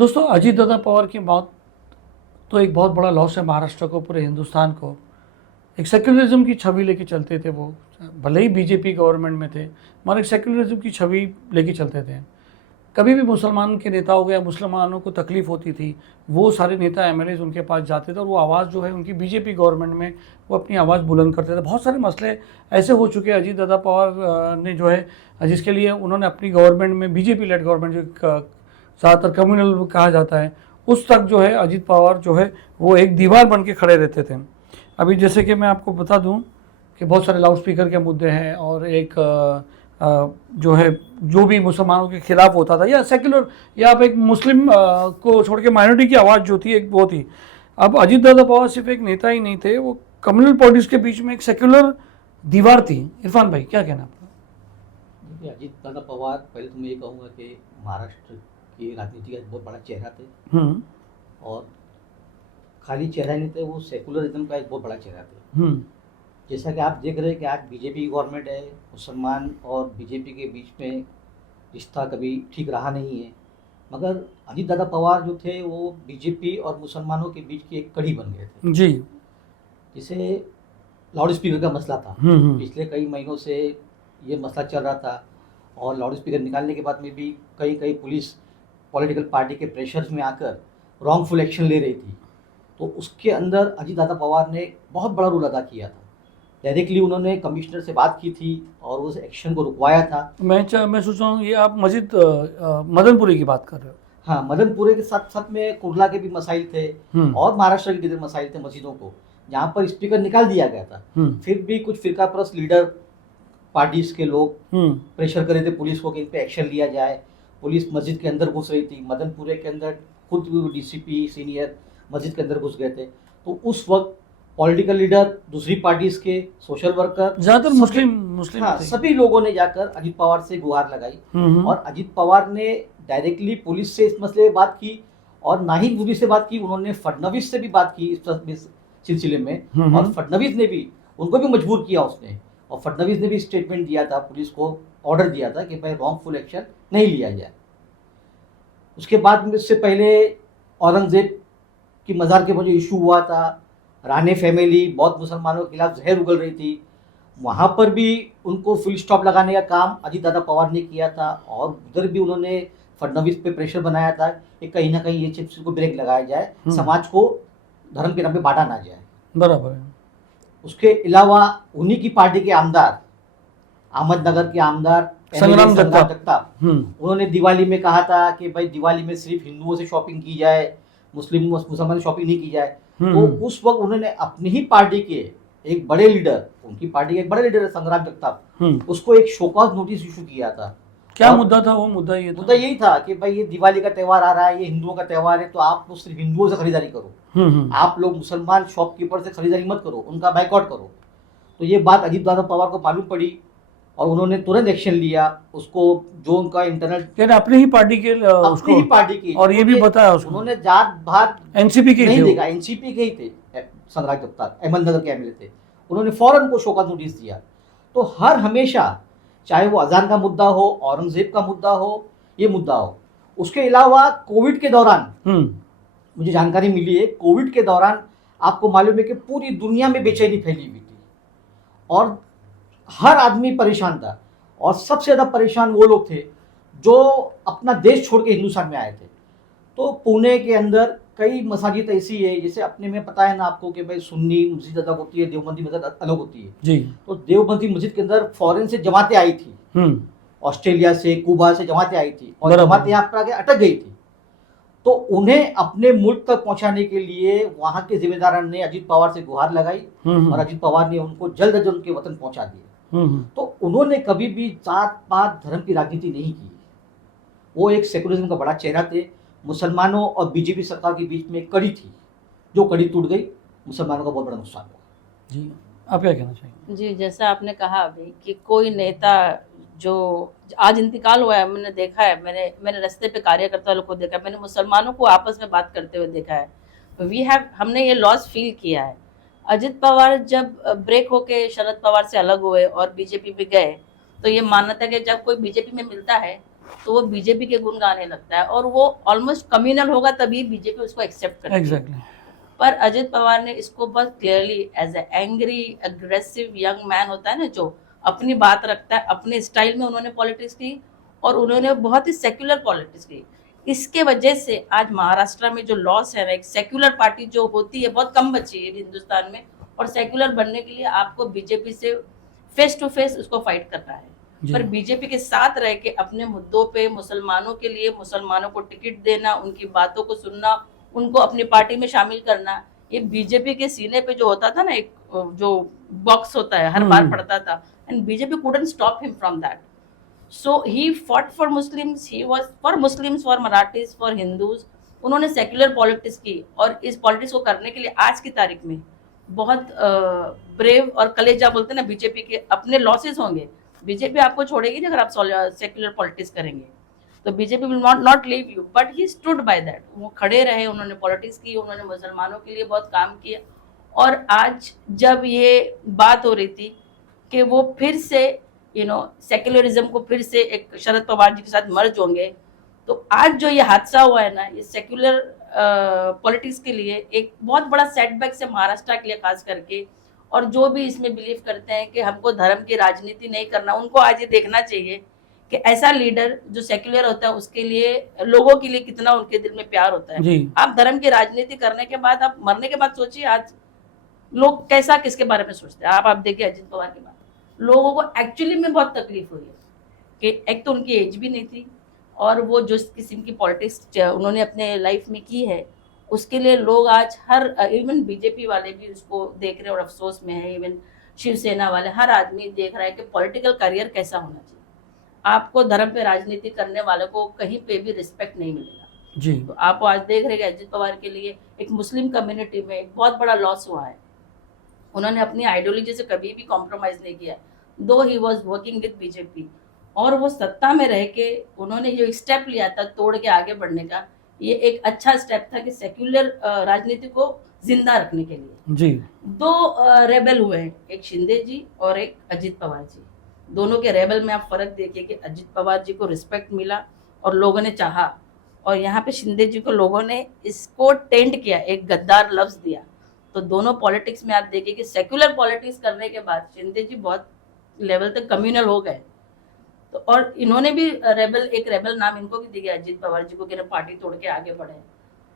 दोस्तों, अजीत दादा पवार की मौत तो एक बहुत बड़ा लॉस है महाराष्ट्र को, पूरे हिंदुस्तान को। एक सेक्युलरिज्म की छवि लेके चलते थे वो, भले ही बीजेपी गवर्नमेंट में थे मगर एक सेक्युलरिज्म की छवि लेके चलते थे। कभी भी मुसलमान के नेता हो गया, मुसलमानों को तकलीफ होती थी, वो सारे नेता एमएलए उनके पास जाते थे और वो आवाज़ जो है उनकी बीजेपी गवर्नमेंट में वो अपनी आवाज़ बुलंद करते थे। बहुत सारे मसले ऐसे हो चुके हैं अजीत दादा पवार ने जो है, जिसके लिए उन्होंने अपनी गवर्नमेंट में, बीजेपी लेड गवर्नमेंट जो ज़्यादातर कम्युनल कहा जाता है, उस तक जो है अजीत पवार जो है वो एक दीवार बन के खड़े रहते थे। अभी जैसे कि मैं आपको बता दूं कि बहुत सारे लाउड स्पीकर के मुद्दे हैं और एक जो है जो भी मुसलमानों के खिलाफ होता था या सेक्युलर या आप एक मुस्लिम को छोड़ के माइनॉरिटी की आवाज़ जो थी एक वो थी। अब अजीत दादा पवार सिर्फ एक नेता ही नहीं थे, वो कम्युनल पॉलिटिक्स के बीच में एक सेक्युलर दीवार थी। इरफान भाई, क्या कहना आपका? देखिए, अजीत दादा पवार, पहले तो मैं ये कहूँगा कि महाराष्ट्र की राजनीति का एक बहुत बड़ा चेहरा थे। और खाली चेहरा नहीं थे, वो सेकुलरिज्म का एक बहुत बड़ा चेहरा थे। जैसा कि आप देख रहे हैं कि आज बीजेपी गवर्नमेंट है, मुसलमान और बीजेपी के बीच में रिश्ता कभी ठीक रहा नहीं है, मगर अजीत दादा पवार जो थे वो बीजेपी और मुसलमानों के बीच की एक कड़ी बन गए थे जी। जिसे लाउड स्पीकर का मसला था, पिछले कई महीनों से ये मसला चल रहा था और लाउड स्पीकर निकालने के बाद में भी कई कई पुलिस पॉलिटिकल पार्टी के प्रेशर्स में आकर रॉन्गफुल एक्शन ले रही थी। तो उसके अंदर अजीत दादा पवार ने बहुत बड़ा रोल अदा किया था। डायरेक्टली उन्होंने कमिश्नर से बात की थी और उस एक्शन को रुकवाया था। मैं सोच रहा हूँ ये आप मस्जिद मदनपुरी की बात कर रहे हो? हाँ, मदनपुरे के साथ साथ में कुर्ला के भी मसाइल थे और महाराष्ट्र के किधर मसाइल थे मस्जिदों को, जहाँ पर स्पीकर निकाल दिया गया था। फिर भी कुछ फिरका परस्त लीडर पार्टीज के लोग प्रेशर कर रहे थे पुलिस को कि इन पे एक्शन लिया जाए। पुलिस मस्जिद के अंदर घुस रही थी, मदनपुरे के अंदर खुद डीसीपी सीनियर मस्जिद के अंदर घुस गए थे। तो उस वक्त पॉलिटिकल लीडर, दूसरी पार्टीज के सोशल वर्कर, ज्यादातर मुस्लिम हाँ, सभी लोगों ने जाकर अजीत पवार से गुहार लगाई और अजीत पवार ने डायरेक्टली पुलिस से इस मसले में बात की और ना ही मोदी से बात की, उन्होंने फडणवीस से भी बात की इस सिलसिले में। और फडणवीस ने भी उनको भी मजबूर किया उसने, और फडणवीस ने भी स्टेटमेंट दिया था, पुलिस को ऑर्डर दिया था कि भाई रॉन्गफुल एक्शन नहीं लिया जाए। उसके बाद में इससे पहले औरंगजेब की मज़ार के जो इशू हुआ था, राणे फैमिली बहुत मुसलमानों के खिलाफ जहर उगल रही थी, वहाँ पर भी उनको फुल स्टॉप लगाने का काम अजीत दादा पवार ने किया था। और उधर भी उन्होंने फडणवीस पे प्रेशर बनाया था कि कहीं ना कहीं ये चिप्स को ब्रेक लगाया जाए, समाज को धर्म के नाम पे बांटा ना जाए। बराबर है। उसके अलावा उन्हीं की पार्टी के आमदार, अहमदनगर के आमदार संग्राम जगताप, उन्होंने दिवाली में कहा था कि भाई दिवाली में सिर्फ हिंदुओं से शॉपिंग की जाए, मुसलमान शॉपिंग नहीं की जाए। तो उस वक्त उन्होंने अपनी ही पार्टी के एक बड़े लीडर, उनकी पार्टी के एक बड़े लीडर है संग्राम जगताप, उसको एक शोकॉज नोटिस इशू किया था। क्या मुद्दा था वो? मुद्दा यही था कि भाई ये दिवाली का त्यौहार आ रहा है, ये हिंदुओं का त्यौहार है, तो आप तो सिर्फ हिंदुओं से खरीदारी करो, आप लोग मुसलमान शॉपकीपर से खरीदारी मत करो, उनका बाइकआउट करो। तो ये बात अजीत दादा पवार को मालूम पड़ी और उन्होंने तुरंत एक्शन लिया। उसको जो उनका इंटरनल अपनी ही पार्टी की, और ये भी बताया उसको, उन्होंने जात भात एनसीपी के नहीं देखा, एनसीपी के ही थे, संग्राम जगताप अहमदनगर के एमएलए थे, उन्होंने फौरन को शोकॉज नोटिस दिया। तो हर हमेशा, चाहे वो अजान का मुद्दा हो, औरंगजेब का मुद्दा हो, ये मुद्दा हो। उसके अलावा कोविड के दौरान मुझे जानकारी मिली है, कोविड के दौरान आपको मालूम है कि पूरी दुनिया में बेचैनी फैली हुई थी और हर आदमी परेशान था। और सबसे ज़्यादा परेशान वो लोग थे जो अपना देश छोड़ के हिंदुस्तान में आए थे। तो पुणे के अंदर कई मसाजिद ऐसी है, जैसे अपने में पता है ना आपको कि भाई सुन्नी मस्जिद अलग होती है, देवबंदी मस्जिद अलग होती है जी। तो देवबंदी मस्जिद के अंदर फॉरेन से जमातें आई थी, ऑस्ट्रेलिया से, कुबा से जमातें आई थी और जमातें यहाँ पर आके अटक गई थी। तो उन्हें अपने मुल्क तक पहुंचाने के लिए वहां के जिम्मेदारों ने अजीत पवार से गुहार लगाई और अजीत पवार ने उनको जल्द अज जल्द उनके वतन पहुंचा दिया। तो उन्होंने कभी भी जात पात धर्म की राजनीति नहीं की। वो एक सेकुलरिज्म का बड़ा चेहरा थे। मुसलमानों और बीजेपी सरकार के बीच में कड़ी थी, जो कड़ी टूट गई, मुसलमानों का बहुत बड़ा नुकसान हुआ। जी, आप क्या कहना चाहेंगे? जी, जैसा आपने कहा अभी कि कोई नेता जो आज इंतकाल हुआ है, मैंने देखा है, मैंने रास्ते पे कार्यकर्ता लोग को देखा है, मैंने मुसलमानों को आपस में बात करते हुए देखा है। हमने ये लॉस फील किया है। अजित पवार जब ब्रेक होके शरद पवार से अलग हुए और बीजेपी में गए, तो ये मान्यता है कि जब कोई बीजेपी में मिलता है तो वो बीजेपी के गुण गाने लगता है, और वो ऑलमोस्ट कम्युनल होगा तभी बीजेपी उसको एक्सेप्ट करती है। एग्जैक्टली। पर अजित पवार ने इसको बहुत clearly as a angry aggressive young man होता है ना, जो अपनी बात रखता है, अपने स्टाइल में उन्होंने पॉलिटिक्स की, और उन्होंने बहुत ही सेक्युलर पॉलिटिक्स की। इसके वजह से आज महाराष्ट्र में जो लॉस है, एक सेक्युलर पार्टी जो होती है बहुत कम बची है हिंदुस्तान में, और सेक्युलर बनने के लिए आपको बीजेपी से फेस टू फेस उसको फाइट करना है। जी। पर बीजेपी के साथ रह के अपने मुद्दों पे मुसलमानों के लिए मुसलमानों को टिकट देना, उनकी बातों को सुनना, उनको अपनी पार्टी में शामिल करना, ये बीजेपी के सीने पे जो होता था ना, एक जो बॉक्स होता है हर बार पड़ता था, and BJP couldn't stop him from that. So he fought for Muslims, he was for Muslims, for Marathis, for Hindus. उन्होंने सेक्युलर पॉलिटिक्स की, और इस पॉलिटिक्स को करने के लिए आज की तारीख में बहुत ब्रेव और कलेजा बोलते हैं ना, बीजेपी के अपने लॉसेस होंगे। बीजेपी आपको छोड़ेगी नहीं अगर आप सेक्युलर पॉलिटिक्स करेंगे, तो BJP will not leave you, but he stood by that. वो खड़े रहे, उन्होंने पॉलिटिक्स की, उन्होंने मुसलमानों के लिए बहुत काम किया। और आज जब ये बात हो रही थी कि वो फिर से सेक्युलरिज्म को फिर से एक शरद पवार जी के साथ मर्ज होंगे, तो आज जो ये हादसा हुआ है ना, ये सेक्युलर पॉलिटिक्स के लिए एक बहुत बड़ा सेटबैक से महाराष्ट्र के लिए खास करके। और जो भी इसमें बिलीव करते हैं कि हमको धर्म की राजनीति नहीं करना, उनको आज ये देखना चाहिए कि ऐसा लीडर जो सेक्युलर होता है उसके लिए, लोगों के लिए कितना उनके दिल में प्यार होता है। जी। आप धर्म की राजनीति करने के बाद, आप मरने के बाद सोचिए आज लोग कैसा किसके बारे में सोचते हैं। आप देखिए अजित पवार के बाद लोगों को एक्चुअली में बहुत तकलीफ हुई है कि एक तो उनकी एज भी नहीं थी, और वो जो किस्म की पॉलिटिक्स उन्होंने अपने लाइफ में की है, उसके लिए लोग आज हर इवन बीजेपी वाले भी उसको देख रहे हैं और अफसोस में है। इवन शिवसेना वाले, हर आदमी देख रहा है कि पॉलिटिकल करियर कैसा होना चाहिए। आपको धर्म पे राजनीति करने वाले को कहीं पे भी रिस्पेक्ट नहीं मिलेगा। जी। तो आप आज देख रहे हैं अजित पवार के लिए एक मुस्लिम कम्युनिटी में एक बहुत बड़ा लॉस हुआ है। उन्होंने अपनी आइडियोलॉजी से कभी भी कॉम्प्रोमाइज नहीं किया, दो he was working with BJP. और वो सत्ता में रह के उन्होंने जो स्टेप लिया था तोड़ के आगे बढ़ने का, ये एक अच्छा स्टेप था कि सेक्युलर राजनीति को जिंदा रखने के लिए। जी। दो रेबल हुए हैं, एक शिंदे जी और एक अजित पवार जी। दोनों के रेबल में आप फर्क देखिए कि अजित पवार जी को रिस्पेक्ट मिला और लोगों ने चाहा, और यहाँ पे शिंदे जी को लोगों ने इसको टेंट किया, एक गद्दार लफ्ज दिया। तो दोनों पॉलिटिक्स में आप देखिए कि सेक्युलर पॉलिटिक्स करने के बाद शिंदे जी बहुत लेवल तक कम्युनल हो गए। तो और इन्होंने भी एक रेबल नाम इनको भी दिया अजित पवार जी को कि पार्टी तोड़ के आगे बढ़े।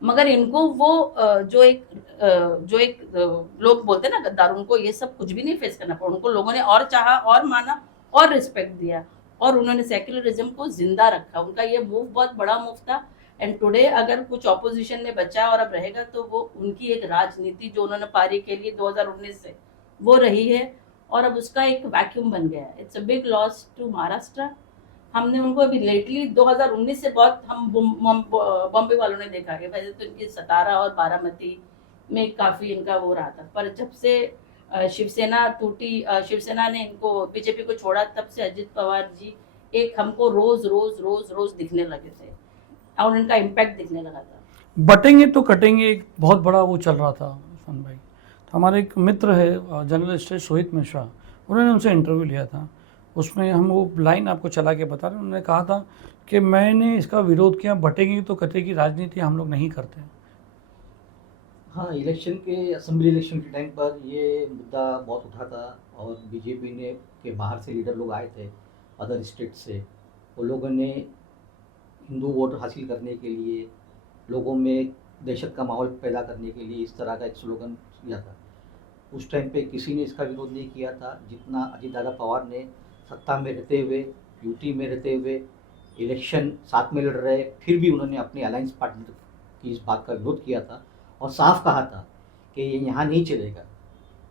मगर इनको वो जो एक लोग बोलते हैं ना गद्दार, उनको ये सब कुछ भी नहीं फेस करना पड़ा। उनको लोगों ने और चाहा और माना और रिस्पेक्ट दिया, और उन्होंने सेक्युलरिज्म को जिंदा रखा। उनका ये मूव बहुत बड़ा मूव था। एंड टुडे अगर कुछ ऑपोजिशन में बचा और अब रहेगा तो वो उनकी एक राजनीति जो उन्होंने पारी के लिए 2019 से वो रही है, और अब उसका एक वैक्यूम बन गया है। It's a big loss to Maharashtra. हमने उनको अभी लेटली 2019 से बहुत हम बॉम्बे वालों ने देखा है। वैसे तो इनकी सतारा और बारामती में काफ़ी इनका वो रहा था, पर जब से शिवसेना टूटी, शिवसेना ने इनको बीजेपी को छोड़ा, तब से अजित पवार जी एक हमको रोज रोज रोज रोज दिखने लगे थे और इनका इम्पैक्ट दिखने लगा था। बटेंगे तो कटेंगे, एक बहुत बड़ा वो चल रहा था उस्मान भाई। तो हमारे एक मित्र है जर्नलिस्ट है सोहित मिश्रा, उन्होंने उनसे इंटरव्यू लिया था। उसमें हम वो लाइन आपको चला के बता रहे हैं। उन्होंने कहा था कि मैंने इसका विरोध किया, बटेंगे तो कटेगी राजनीति हम लोग नहीं करते। हाँ, इलेक्शन के असेंबली इलेक्शन के टाइम पर ये मुद्दा बहुत उठा था, और बीजेपी ने के बाहर से लीडर लोग आए थे अदर स्टेट से। वो लोगों ने हिंदू वोट हासिल करने के लिए, लोगों में दहशत का माहौल पैदा करने के लिए इस तरह का एक स्लोगन किया था। उस टाइम पे किसी ने इसका विरोध नहीं किया था जितना अजित दादा पवार ने सत्ता में रहते हुए, यूटी में रहते हुए, इलेक्शन साथ में लड़ रहे, फिर भी उन्होंने अपनी अलायंस पार्टनर की इस बात का विरोध किया था और साफ कहा था कि ये यहाँ नहीं चलेगा,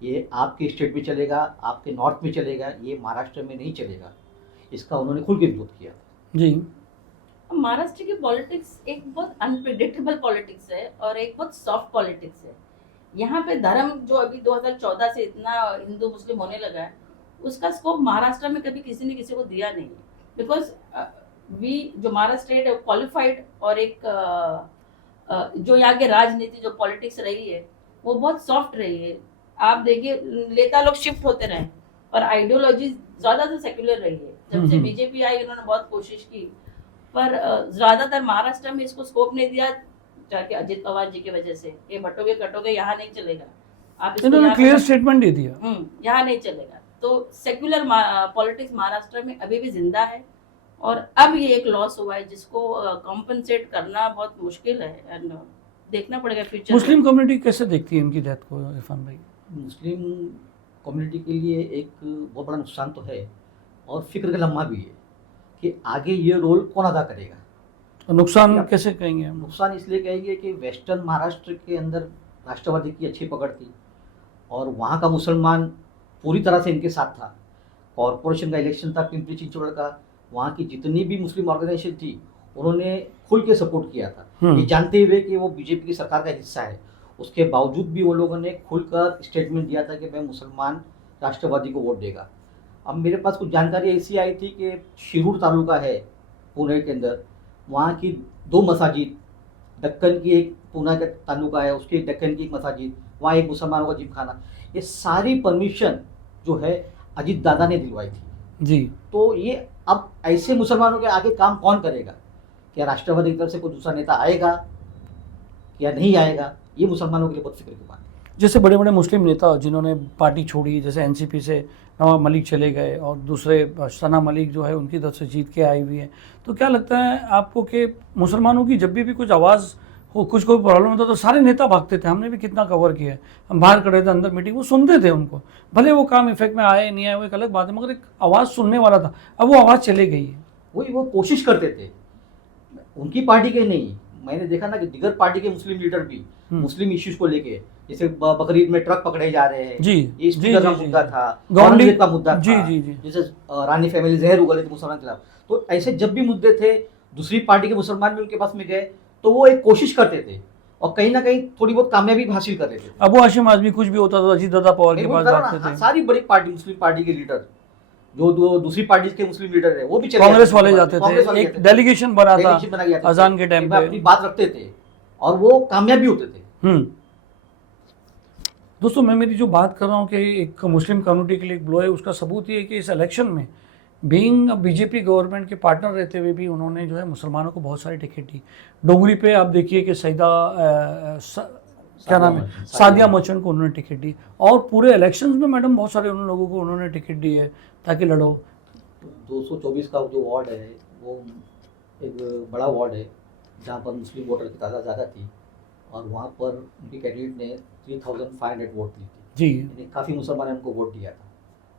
ये आपके स्टेट में चलेगा, आपके नॉर्थ में चलेगा, ये महाराष्ट्र में नहीं चलेगा। इसका उन्होंने खुल के विरोध किया था। जी। महाराष्ट्र की पॉलिटिक्स एक बहुत अनप्रिडिक्टेबल पॉलिटिक्स है और एक बहुत सॉफ्ट पॉलिटिक्स है। यहाँ पे धर्म जो अभी 2014 से इतना हिंदू मुस्लिम होने लगा है, उसका स्कोप महाराष्ट्र में कभी किसी ने किसी को दिया नहीं है। बिकॉज जो महाराष्ट्र है क्वालिफाइड, और एक जो यहाँ के राजनीति जो पॉलिटिक्स रही है वो बहुत सॉफ्ट रही है। आप देखिए नेता लोग शिफ्ट होते रहे और आइडियोलॉजी ज्यादा से सेक्युलर रही है। जब से बीजेपी आई उन्होंने बहुत कोशिश की, पर ज्यादातर महाराष्ट्र में इसको स्कोप नहीं दिया जाके अजित पवार जी की वजह से, ये बटोगे कटोगे यहाँ नहीं चलेगा, आप इसको इन्होंने यहाँ क्लियर पे- स्टेटमेंट दे दिया। यहाँ नहीं चलेगा। तो सेक्युलर पॉलिटिक्स महाराष्ट्र में अभी भी जिंदा है, और अब ये एक लॉस हुआ है जिसको कॉम्पनसेट करना बहुत मुश्किल है, एंड देखना पड़ेगा फ्यूचर। मुस्लिम कम्युनिटी कैसे देखती है इनकी डेथ को इरफान भाई? मुस्लिम कम्युनिटी के लिए एक बहुत बड़ा नुकसान तो है, और फिक्र का लम्हा भी है कि आगे ये रोल कौन अदा करेगा। और नुकसान या- कैसे कहेंगे हम? नुकसान इसलिए कहेंगे कि वेस्टर्न महाराष्ट्र के अंदर राष्ट्रवादी की अच्छी पकड़ थी, और वहाँ का मुसलमान पूरी तरह से इनके साथ था। कॉरपोरेशन का इलेक्शन था पिंपरी चिंचवड़ का, वहाँ की जितनी भी मुस्लिम ऑर्गेनाइजेशन थी उन्होंने खुल के सपोर्ट किया था, ये जानते हुए कि वो बीजेपी की सरकार का हिस्सा है। उसके बावजूद भी वो लोगों ने खुलकर स्टेटमेंट दिया था कि मैं मुसलमान राष्ट्रवादी को वोट देगा। अब मेरे पास कुछ जानकारी ऐसी आई थी कि शिरूर तालुका है पुणे के अंदर, वहाँ की 2 मसाजिद, दक्कन की एक पुणे का तालुका है, उसकी एक दक्कन की एक मसाजिद, वहाँ एक मुसलमानों का जिमखाना, ये सारी परमिशन जो है अजीत दादा ने दिलवाई थी। जी। तो ये अब ऐसे मुसलमानों के आगे काम कौन करेगा? क्या राष्ट्रवादी की तरफ से कोई दूसरा नेता आएगा या नहीं आएगा? ये मुसलमानों के लिए बहुत फिक्र की बात है। जैसे बड़े बड़े मुस्लिम नेता जिन्होंने पार्टी छोड़ी, जैसे एनसीपी से नवाब मलिक चले गए और दूसरे सना मलिक जो है उनकी तरफ से जीत के आई हुई है, तो क्या लगता है आपको कि मुसलमानों की जब भी कुछ आवाज़ हो, कुछ कोई प्रॉब्लम होता तो सारे नेता भागते थे? हमने भी कितना कवर किया है, हम बाहर खड़े थे अंदर मीटिंग, वो सुनते थे उनको, भले वो काम इफेक्ट में आए नहीं आए वो एक अलग बात है, मगर एक आवाज़ सुनने वाला था। अब वो आवाज़ चले गई है। वही वो कोशिश करते थे, उनकी पार्टी के नहीं, मैंने देखा ना कि दिगर पार्टी के मुस्लिम लीडर भी मुस्लिम इश्यूज को लेके, जैसे बकरीद में ट्रक पकड़े जा रहे हैं, जी, ये जी, स्पीकर का जी, मुद्दा जी। था, गौंडी- औरंगजेब का मुद्दा जी, था, जी, जी। जैसे रानी फैमिली जहर उगले थे मुसलमान के खिलाफ। तो ऐसे जब भी मुद्दे थे, दूसरी पार्टी के मुसलमान भी उनके पास में गए, तो वो एक कोशिश करते थे और कहीं ना कहीं थोड़ी बहुत कामयाबी भी हासिल कर रहे थे। अबू हाशिम आजमी कुछ भी होता तो अजीत दादा पवार के मैं पास बता रहा हूं जाते ना, थे। सारी बड़ी पार्टी मुस्लिम पार्टी के लीडर जो दूसरी पार्टी के मुस्लिम लीडर है वो भी चले कांग्रेस जाते थे, वाले जाते कांग्रेस थे, वाले एक जाते थे। डेलीगेशन बना था डेलीगेशन बना के जाते थे, अजान के टाइम कि वो पे। अपनी बात रखते थे और वो कामयाब भी होते थे। दोस्तों, मैं मेरी जो बात कर रहा हूँ कि एक मुस्लिम कम्युनिटी के लिए एक ब्लो है, उसका सबूत ये है कि इस इलेक्शन में बीइंग बीजेपी गवर्नमेंट के पार्टनर रहते हुए भी उन्होंने जो है मुसलमानों को बहुत सारी टिकट दी। डोंगरी पे आप देखिए कि क्या नाम है, सादिया मर्चेंट को उन्होंने टिकट दी, और पूरे इलेक्शंस में मैडम बहुत सारे उन लोगों को उन्होंने टिकट दी है ताकि लड़ो। 224 का जो वार्ड है वो एक बड़ा वार्ड है जहाँ पर मुस्लिम वोटर की तादाद ज़्यादा थी, और वहाँ पर उनके कैंडिडेट ने 3500 वोट दी थी, जी, यानी काफ़ी मुसलमान ने उनको वोट दिया था।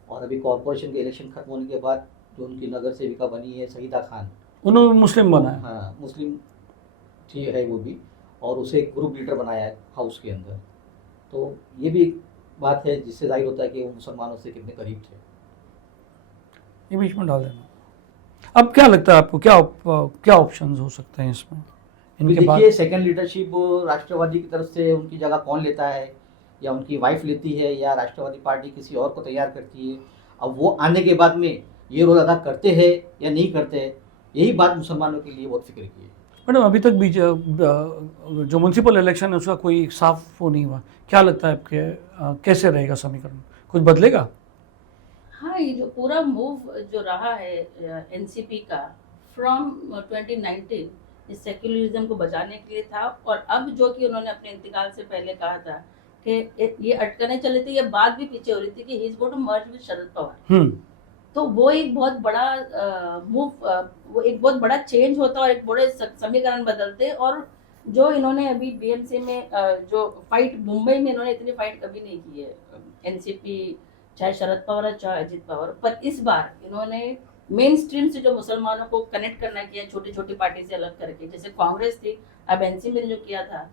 और अभी कॉरपोरेशन के इलेक्शन खत्म होने के बाद जो उनकी नगर सेविका बनी है शहीदा खान, उन्होंने मुस्लिम बनाया। हाँ मुस्लिम ठीक है वो भी, और उसे एक ग्रुप लीडर बनाया है हाउस के अंदर। तो ये भी एक बात है जिससे जाहिर होता है कि वो मुसलमानों से कितने करीब थे। ये बीच में डाल देना। अब क्या लगता है आपको, क्या ऑप्शंस हो सकते हैं इसमें अभी इनके बाद? देखिए सेकंड लीडरशिप राष्ट्रवादी की तरफ से उनकी जगह कौन लेता है, या उनकी वाइफ लेती है, या राष्ट्रवादी पार्टी किसी और को तैयार करती है। अब वो आने के बाद में ये रोल अदा करते हैं या नहीं करते हैं, यही बात मुसलमानों के लिए बहुत फिक्र की है। मैडम, अभी तक भी जो म्यूनसिपल इलेक्शन है उसका कोई साफ वो नहीं हुआ, क्या लगता है आपके कैसे रहेगा समीकरण, कुछ बदलेगा? हाँ, ये जो पूरा मूव जो रहा है एनसीपी का फ्रॉम 2019 इस सेक्युलरिज्म को बचाने के लिए था, और अब जो कि उन्होंने अपने इंतकाल से पहले कहा था कि ये अटकने चले थे, ये बात भी पीछे हो रही थी कि he is going to merge with Sharad Pawar. तो वो एक बहुत बड़ा मूव, वो एक बहुत बड़ा चेंज होता और एक बड़े समीकरण बदलते। और जो इन्होंने अभी बीएमसी में जो फाइट मुंबई में इन्होंने इतनी फाइट कभी नहीं की है, एनसीपी चाहे शरद पवार चाहे अजित पवार, पर इस बार इन्होंने मेन स्ट्रीम से जो मुसलमानों को कनेक्ट करना किया, छोटी छोटी पार्टी से अलग करके, जैसे कांग्रेस थी, अब एनसीपी ने जो किया था,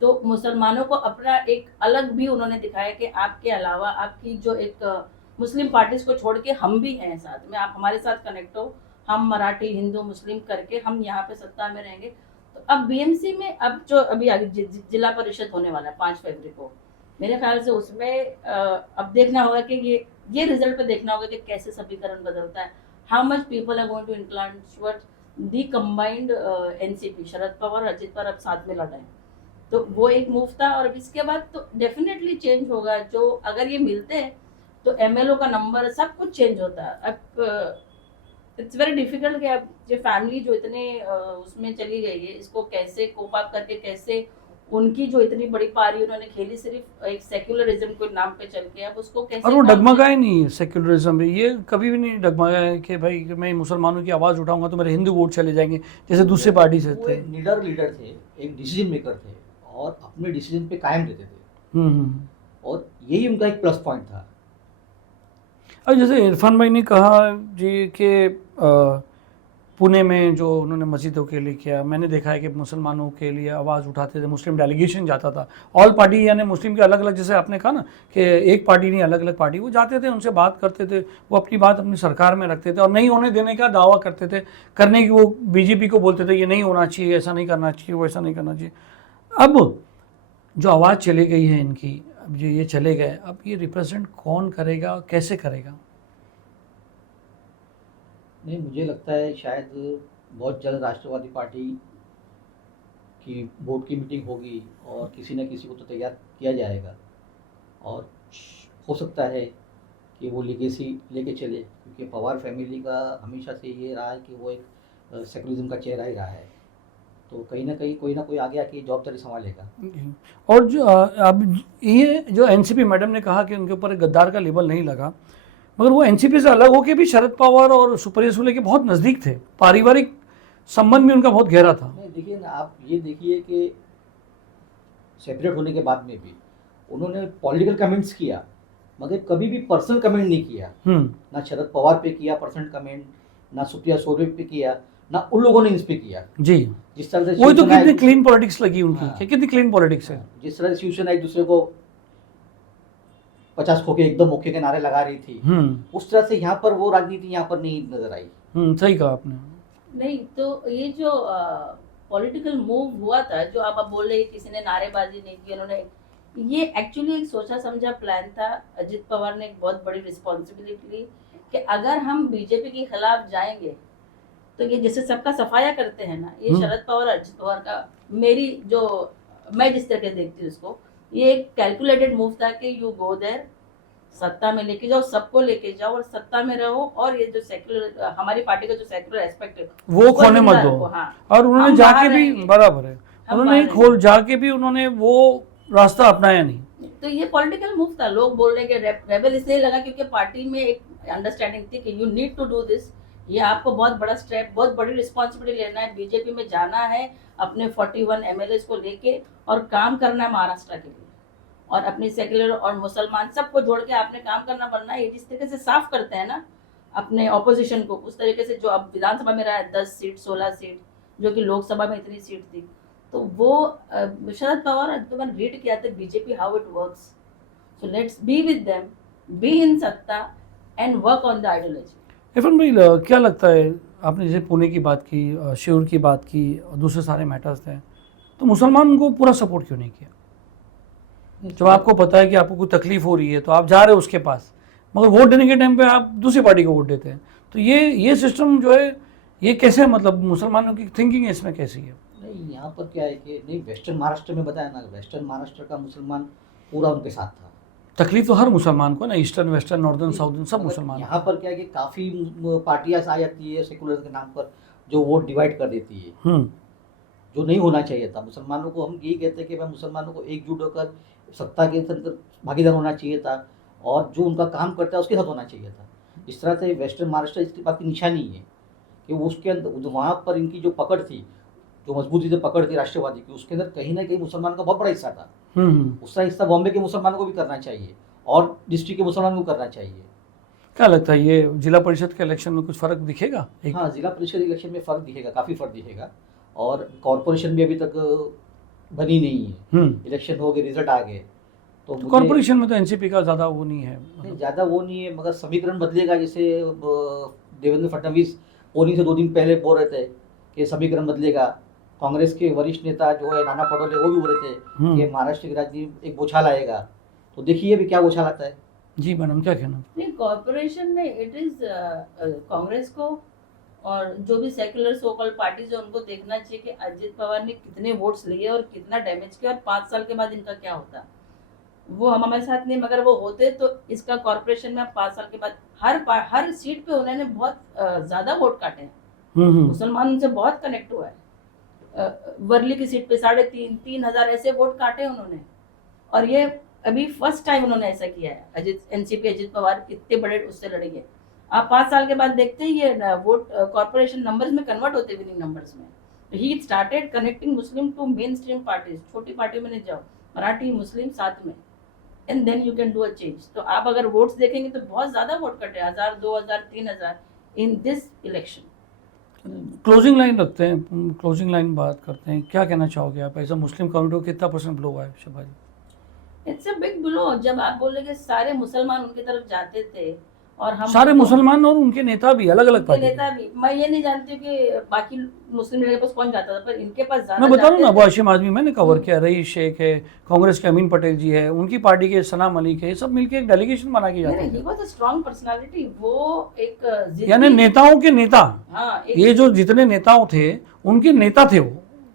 तो मुसलमानों को अपना एक अलग भी उन्होंने दिखाया कि आपके अलावा आपकी जो एक मुस्लिम पार्टीज को छोड़ के हम भी हैं साथ में, आप हमारे साथ कनेक्ट हो, हम मराठी हिंदू मुस्लिम करके हम यहाँ पे सत्ता में रहेंगे। तो अब बीएमसी में अब जो अभी आगे जिला परिषद होने वाला है 5 फरवरी को, मेरे ख्याल से उसमें अब देखना होगा कि ये रिजल्ट पे देखना होगा कि कैसे समीकरण बदलता है, how much people are going to incline towards the combined NCP, Sharad Pawar Ajit Pawar अब साथ में लड़े। तो वो एक मूव था, और इसके बाद तो डेफिनेटली चेंज होगा। जो अगर ये मिलते हैं तो एमएलओ का नंबर सब कुछ चेंज होता है। अब इट्स वेरी डिफिकल्ट कि अब जो फैमिली जो इतने उसमें चली गई है, इसको कैसे कोप अप करके, कैसे उनकी जो इतनी बड़ी पारी उन्होंने खेली सिर्फ एक सेक्युलरिज्म के नाम पे चल के, अब उसको कैसे और वो काम से- डगमगाए नहीं सेक्युलरिज्म में, ये कभी भी नहीं डगमगाए कि भाई कि मैं मुसलमानों की आवाज़ उठाऊंगा तो मेरे हिंदू वोट चले जाएंगे जैसे दूसरे पार्टी से वो थे। एक लीडर थे, एक डिसीजन मेकर थे और अपने डिसीजन पे कायम रहते थे, हम्म। और यही उनका एक प्लस पॉइंट था। और जैसे इरफान भाई ने कहा जी कि पुणे में जो उन्होंने मस्जिदों के लिए किया, मैंने देखा है कि मुसलमानों के लिए आवाज़ उठाते थे, मुस्लिम डेलीगेशन जाता था, ऑल पार्टी यानी मुस्लिम के अलग अलग, जैसे आपने कहा ना कि एक पार्टी नहीं अलग अलग पार्टी, वो जाते थे, उनसे बात करते थे, वो अपनी बात अपनी सरकार में रखते थे और नहीं होने देने का दावा करते थे, करने की वो बीजेपी को बोलते थे ये नहीं होना चाहिए, ऐसा नहीं करना चाहिए, वो ऐसा नहीं करना चाहिए। अब जो आवाज़ चली गई है इनकी, अब ये चले गए, अब ये रिप्रेजेंट कौन करेगा, कैसे करेगा? नहीं, मुझे लगता है शायद बहुत जल्द राष्ट्रवादी पार्टी की बोर्ड की मीटिंग होगी और किसी न किसी को तो तैयार किया जाएगा, और हो सकता है कि वो लीगेसी लेके चले, क्योंकि पवार फैमिली का हमेशा से ये रहा है कि वो एक सेकुलरिज्म का चेहरा ही रहा है, तो कहीं ना कहीं कोई ना कोई आगे आके जवाबदारी संभालेगा। और जो अब ये जो एनसीपी, मैडम ने कहा कि उनके ऊपर एक गद्दार का लेबल नहीं लगा, मगर वो एनसीपी से अलग होकर भी शरद पवार और सुप्रिया सुले के बहुत नज़दीक थे, पारिवारिक संबंध भी उनका बहुत गहरा था। नहीं, देखिए ना, आप ये देखिए कि सेपरेट होने के बाद में भी उन्होंने पॉलिटिकल कमेंट्स किया, मगर कभी भी पर्सनल कमेंट नहीं किया। ना शरद पवार पे किया पर्सनल कमेंट, ना सुप्रिया सुले पे किया, ना उन लोगों ने इस पे किया। जी, जिस तरह से वही तो शिवसेना कितनी एक- क्लीन पॉलिटिक्स लगी उनकी, हाँ। कि कितनी क्लीन पॉलिटिक्स है। जिस तरह से शिवसेना एक दूसरे को 50 खोके एकदम मौके के नारे लगा रही थी, उस तरह से यहाँ पर वो राजनीति यहाँ पर नहीं नजर आई। सही कहा आपने। नहीं, तो ये जो पॉलिटिकल मूव हुआ था, जो आप बोल रहे किसी ने नारेबाजी नहीं की, उन्होंने, ये एक्चुअली एक सोचा समझा प्लान था। अजित पवार ने एक बहुत बड़ी रिस्पॉन्सिबिलिटी ली कि अगर हम बीजेपी के खिलाफ जाएंगे तो ये जैसे सबका सफाया करते हैं ना, ये शरद पवार अजित पवार का, मेरी जो, मैं जिस तरह के देखती हूँ उसको, ये एक कैलकुलेटेड मूव था कि यू गो देयर, सत्ता में लेके जाओ, सबको लेके जाओ और सत्ता में रहो, और ये जो सेक्युलर, हमारी पार्टी का जो सेक्युलर एस्पेक्ट है वो उसको खोने जिंदा मत दो। रखो। हाँ, और उन्होंने हम जाके बाहर भी, रहेंगे। बराबर है, हम उन्होंने बाहर खोल जाके भी उन्होंने वो रास्ता अपनाया नहीं। तो ये पॉलिटिकल मूव था। लोग बोल रहे हैं कि रेबल इसलिए लगा क्योंकि पार्टी में एक अंडरस्टैंडिंग थी कि you need to do this, ये आपको बहुत बड़ा स्टेप, बहुत बड़ी रिस्पॉन्सिबिलिटी लेना है, बीजेपी में जाना है, अपने 41 एमएलए को लेके और काम करना है महाराष्ट्र के लिए, और अपनी सेक्युलर और मुसलमान सबको जोड़ के आपने काम करना बनना है। ये जिस तरीके से साफ करते हैं ना अपने ऑपोजिशन को, उस तरीके से जो अब विधानसभा में रहा है 10 सीट 16 सीट, जो कि लोकसभा में इतनी सीट थी, तो वो शरद पवार अजित पवार रीड किया था BJP how it works, so let's be with them, be in satta and work on the ideology. Irfan भाई, क्या लगता है, आपने जैसे पुणे की बात की, शिवूर की बात की और दूसरे सारे मैटर्स थे, तो मुसलमान उनको पूरा सपोर्ट क्यों नहीं किया? जब आपको पता है कि आपको कोई तकलीफ हो रही है तो आप जा रहे हो उसके पास, मगर वोट देने के टाइम पे आप दूसरी पार्टी को वोट देते हैं, तो ये सिस्टम जो है ये कैसे, मतलब मुसलमानों की थिंकिंग इसमें कैसी है? नहीं, यहाँ पर क्या है कि नहीं, वेस्टर्न महाराष्ट्र में बताया ना, वेस्टर्न महाराष्ट्र का मुसलमान पूरा उनके साथ था। तकलीफ तो हर मुसलमान को ना, ईस्टर्न वेस्टर्न नॉर्दर्न साउथर्न सब मुसलमान। यहाँ पर क्या है कि काफ़ी पार्टियाँ आ जाती है सेकुलर के नाम पर, जो वोट डिवाइड कर देती है, जो नहीं होना चाहिए था। मुसलमानों को, हम यही कहते हैं कि भाई मुसलमानों को एकजुट होकर सत्ता के अंदर भागीदार होना चाहिए था, और जो उनका काम करता है उसके साथ होना चाहिए था। इस तरह से वेस्टर्न महाराष्ट्र इसकी बात की निशानी है कि उसके अंदर वहाँ पर इनकी जो पकड़ थी, जो मजबूती से पकड़ थी राष्ट्रवादी की, उसके अंदर कहीं ना कहीं मुसलमानों का बहुत बड़ा हिस्सा था। उसका हिस्सा बॉम्बे के मुसलमानों को भी करना चाहिए और डिस्ट्रिक्ट के मुसलमानों को करना चाहिए। क्या लगता है, ये जिला परिषद के इलेक्शन में कुछ फर्क दिखेगा? हाँ, जिला परिषद इलेक्शन में फ़र्क दिखेगा, काफ़ी फ़र्क दिखेगा, और कॉरपोरेशन भी अभी तक बनी नहीं है। इलेक्शन हो गए, रिजल्ट आ गए, तो कॉरपोरेशन में तो एनसीपी का ज़्यादा वो नहीं है, नहीं, ज़्यादा वो नहीं है, मगर समीकरण बदलेगा। जैसे देवेंद्र फडणवीस पोलिंग से 2 दिन पहले बोल रहे थे कि समीकरण बदलेगा। कांग्रेस के वरिष्ठ नेता जो है नाना पटोले, वो भी बोल रहे थे कि महाराष्ट्र की राजनीति एक बौछार आएगा, तो देखिए अभी क्या बौछार आता है। जी मैडम, क्या कहना? नहीं, कॉर्पोरेशन में इट इज कांग्रेस को और जो भी सेक्युलर सो कॉल्ड पार्टीज है उनको देखना चाहिए कि अजित पवार ने कितने वोट्स लिए और कितना डैमेज किया, और 5 साल के बाद इनका क्या होता। वो हम हमारे साथ नहीं, मगर वो होते तो इसका कॉर्पोरेशन में 5 साल के बाद हर सीट पे उन्होंने बहुत ज्यादा वोट काटे हैं। मुसलमान उनसे बहुत कनेक्ट हुआ है। वर्ली की सीट पे 3,500 ऐसे वोट काटे उन्होंने, और ये अभी फर्स्ट टाइम उन्होंने ऐसा किया है। एनसीपी अजित पवार इतने बड़े उससे लड़ेंगे। आप 5 साल के बाद देखते ही ये वोट कॉर्पोरेशन नंबर्स में कन्वर्ट होते विनिंग नंबर्स में। He started connecting Muslim to mainstream parties. छोटी पार्टी में नहीं जाओ, मराठी मुस्लिम साथ में, and then you can do a change. तो आप अगर वोट्स देखेंगे तो बहुत ज्यादा वोट कटे, 1,000, 2,000, 3,000 in this election. Closing line रखते हैं, क्लोजिंग लाइन बात करते हैं, क्या कहना चाहोगे आप? ऐसा मुस्लिम कम्युनिटी को कितना % ब्लो हुआ है Shaba ji? It's a big blow. जब आप बोले कि सारे मुसलमान उनकी तरफ जाते थे और हम सारे मुसलमान और उनके नेता भी अलग अलग उनके पार्टी नेता भी, मैं ये नहीं जानती हूँ कि बाकी मुस्लिम लीग के पास कौन जाता था, पर इनके पास ज्यादा मैं बता रहा हूँ ना, जाते अबू थे। हाशिम आजमी मैंने कवर किया, रईस शेख है, कांग्रेस के अमीन पटेल जी है, उनकी पार्टी के सना मलिक है, ये सब मिलकर एक डेलीगेशन बना के जाते नहीं, थे। he was a strong personality। वो एक यानी नेताओं के नेता, हाँ, ये जो जितने नेताओं थे उनके नेता थे वो,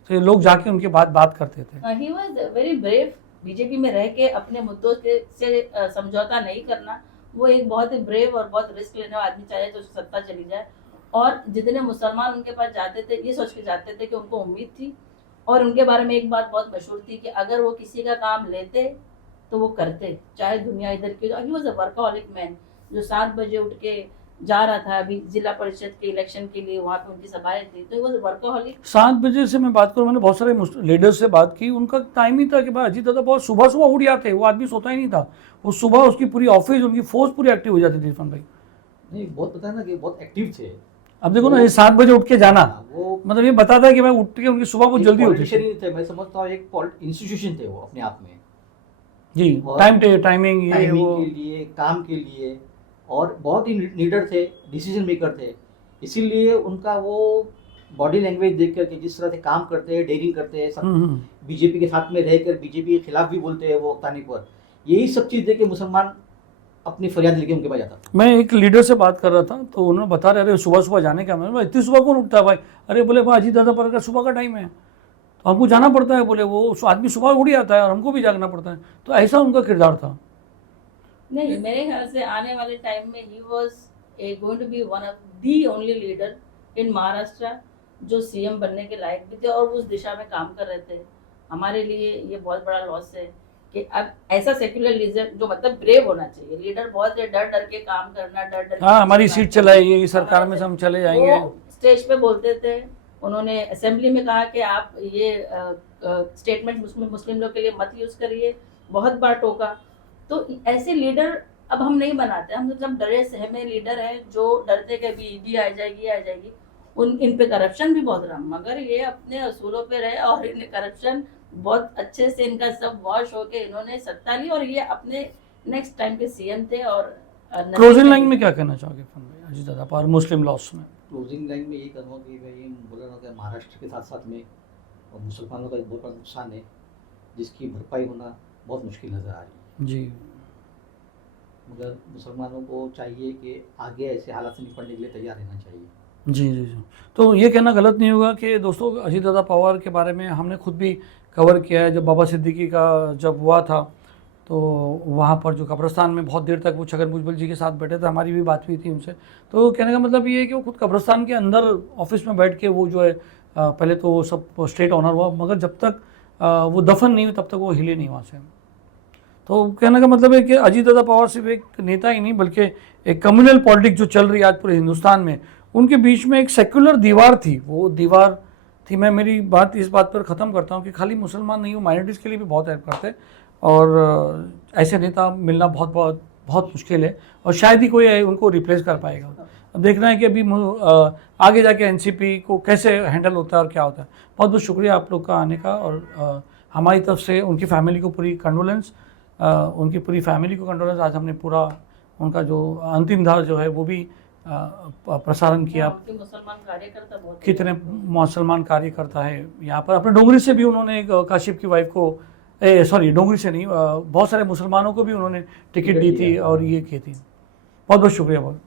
तो लोग जाके उनके बात करते थे। He was very brave. BJP में रह के अपने मुद्दों से समझौता नहीं करना, वो एक बहुत ही ब्रेव और बहुत रिस्क लेने वाला आदमी चाहे तो उसकी सत्ता चली जाए। और जितने मुसलमान उनके पास जाते थे ये सोच के जाते थे कि उनको उम्मीद थी, और उनके बारे में एक बात बहुत मशहूर थी कि अगर वो किसी का काम लेते तो वो करते, चाहे दुनिया इधर की। He was a workaholic man, जो 7 बजे उठ के जा रहा था अभी जिला परिषद के इलेक्शन के लिए, वहाँ पे उनकी सभाएं थी, तो ही वाज अ वर्कaholic। 7 बजे से मैं बात करूँ, मैंने बहुत सारे लीडर्स से बात की, उनका टाइम ही था कि भाई अजीत दादा बहुत सुबह सुबह उठ जाते, वो आदमी सोता ही नहीं था, वो सुबह उसकी पूरी ऑफिस, उनकी फोर्स पूरी एक्टिव हो जाती थी। इरफान भाई नहीं, बहुत पता है ना कि बहुत एक्टिव थे। अब देखो ना, ये 7 बजे उठ के जाना, वो मतलब ये बताता है कि भाई उठ के उनकी सुबह बहुत जल्दी होती पॉलिटिशियन थी। ही थे, मैं समझता हूँ एक इंस्टीट्यूशन थे वो अपने आप में, जी, और टाइमिंग ये टाइमिंग वो, के लिए, काम के लिए, और बहुत ही लीडर थे, डिसीजन मेकर थे। इसीलिए उनका वो बॉडी लैंग्वेज देख करके जिस तरह से काम करते हैं, डेयरिंग करते हैं, बीजेपी के साथ में रहकर बीजेपी के खिलाफ भी बोलते हैं वो वक्तानी पर, यही सब चीज़ देख के मुसलमान अपनी फरियाद लेके उनके पास जाता था। मैं एक लीडर से बात कर रहा था तो उन्होंने बता रहे, अरे सुबह सुबह जाने का, मैंने इतनी सुबह कौन उठता है भाई? अरे बोले भाई अजीत दादा पर का सुबह का टाइम है तो हमको जाना पड़ता है, बोले वो आदमी सुबह उठ जाता है और हमको भी जागना पड़ता है। तो ऐसा उनका किरदार था। नहीं, मेरे ख्याल से आने वाले टाइम में he was going to be one of the only leader in Maharashtra जो सीएम बनने के लायक भी थे और उस दिशा में काम कर रहे थे। हमारे लिए ये बहुत बड़ा लॉस है कि अब ऐसा सेक्युलर लीडर जो मतलब ब्रेव होना चाहिए। लीडर बहुत है, डर डर के काम करना, डर डर के हाँ, हमारी काम सीट करना। चलाएगी, ये सरकार में से हम चले जाएंगे। वो स्टेज पे बोलते थे, उन्होंने असेंबली में कहा कि आप ये स्टेटमेंट मुस्लिम लोग के लिए मत यूज करिए, बहुत बार टोका। तो ऐसे लीडर अब हम नहीं बनाते, हम मतलब डरे सहमे लीडर हैं जो डरते कि अभी ईडी आ जाएगी। इन पे करप्शन भी बहुत रहा, मगर ये अपने असूलों पे रहे और इन्हें करप्शन बहुत अच्छे से इनका सब वॉश होके इन्होंने सत्ता ली, और ये अपने नेक्स्ट टाइम के सीएम थे। और क्लोजिंग लाइन में क्या कहना चाहोगे इरफान भाई अजीत दादा पर मुस्लिम लॉस में? क्लोजिंग लाइन में यही कहूँगा कि मैं ये बोल रहा हूँ कि महाराष्ट्र के साथ साथ में और मुसलमानों का एक बहुत बड़ा नुकसान है जिसकी भरपाई होना बहुत मुश्किल नज़र आ रही है। जी, मगर मुसलमानों को चाहिए कि आगे ऐसे हालात से निपटने के लिए तैयार रहना चाहिए। जी, जी, जी। तो ये कहना गलत नहीं होगा कि दोस्तों अजीत दादा पवार के बारे में हमने खुद भी कवर किया है। जब बाबा सिद्दीकी का जब हुआ था तो वहाँ पर जो कब्रिस्तान में बहुत देर तक वो छगन भुजबल जी के साथ बैठे थे, हमारी भी बात हुई थी उनसे। तो कहने का मतलब ये है कि वो खुद कब्रिस्तान के अंदर ऑफिस में बैठ के वो जो है पहले तो वो सब स्टेट ऑनर हुआ, मगर जब तक वो दफन नहीं हुई तब तक वो हिले नहीं वहाँ से। तो कहने का मतलब है कि अजीत दादा पवार सिर्फ एक नेता ही नहीं बल्कि एक कम्युनल पॉलिटिक्स जो चल रही है आज पूरे हिंदुस्तान में, उनके बीच में एक सेक्युलर दीवार थी। वो दीवार थी, मैं मेरी बात इस बात पर ख़त्म करता हूँ कि खाली मुसलमान नहीं, वो माइनॉरिटीज़ के लिए भी बहुत हेल्प करते हैं, और ऐसे नेता मिलना बहुत बहुत बहुत मुश्किल है, और शायद ही कोई उनको रिप्लेस कर पाएगा। अब देखना है कि अभी आगे जाके एनसीपी को कैसे हैंडल होता है और क्या होता है। बहुत बहुत शुक्रिया आप लोग का आने का, और हमारी तरफ से उनकी फैमिली को पूरी कंडोलेंस, उनकी पूरी फैमिली को कंडोलेंस। आज हमने पूरा उनका जो अंतिम धार जो है वो भी प्रसारण किया। मुसलमान कार्यकर्ता बहुत कितने मुसलमान कार्यकर्ता है यहाँ पर। अपने डोंगरी से भी उन्होंने एक काशिफ की वाइफ को, सॉरी डोंगरी से नहीं, बहुत सारे मुसलमानों को भी उन्होंने टिकट दी थी और ये की थी। बहुत बहुत शुक्रिया बहुत।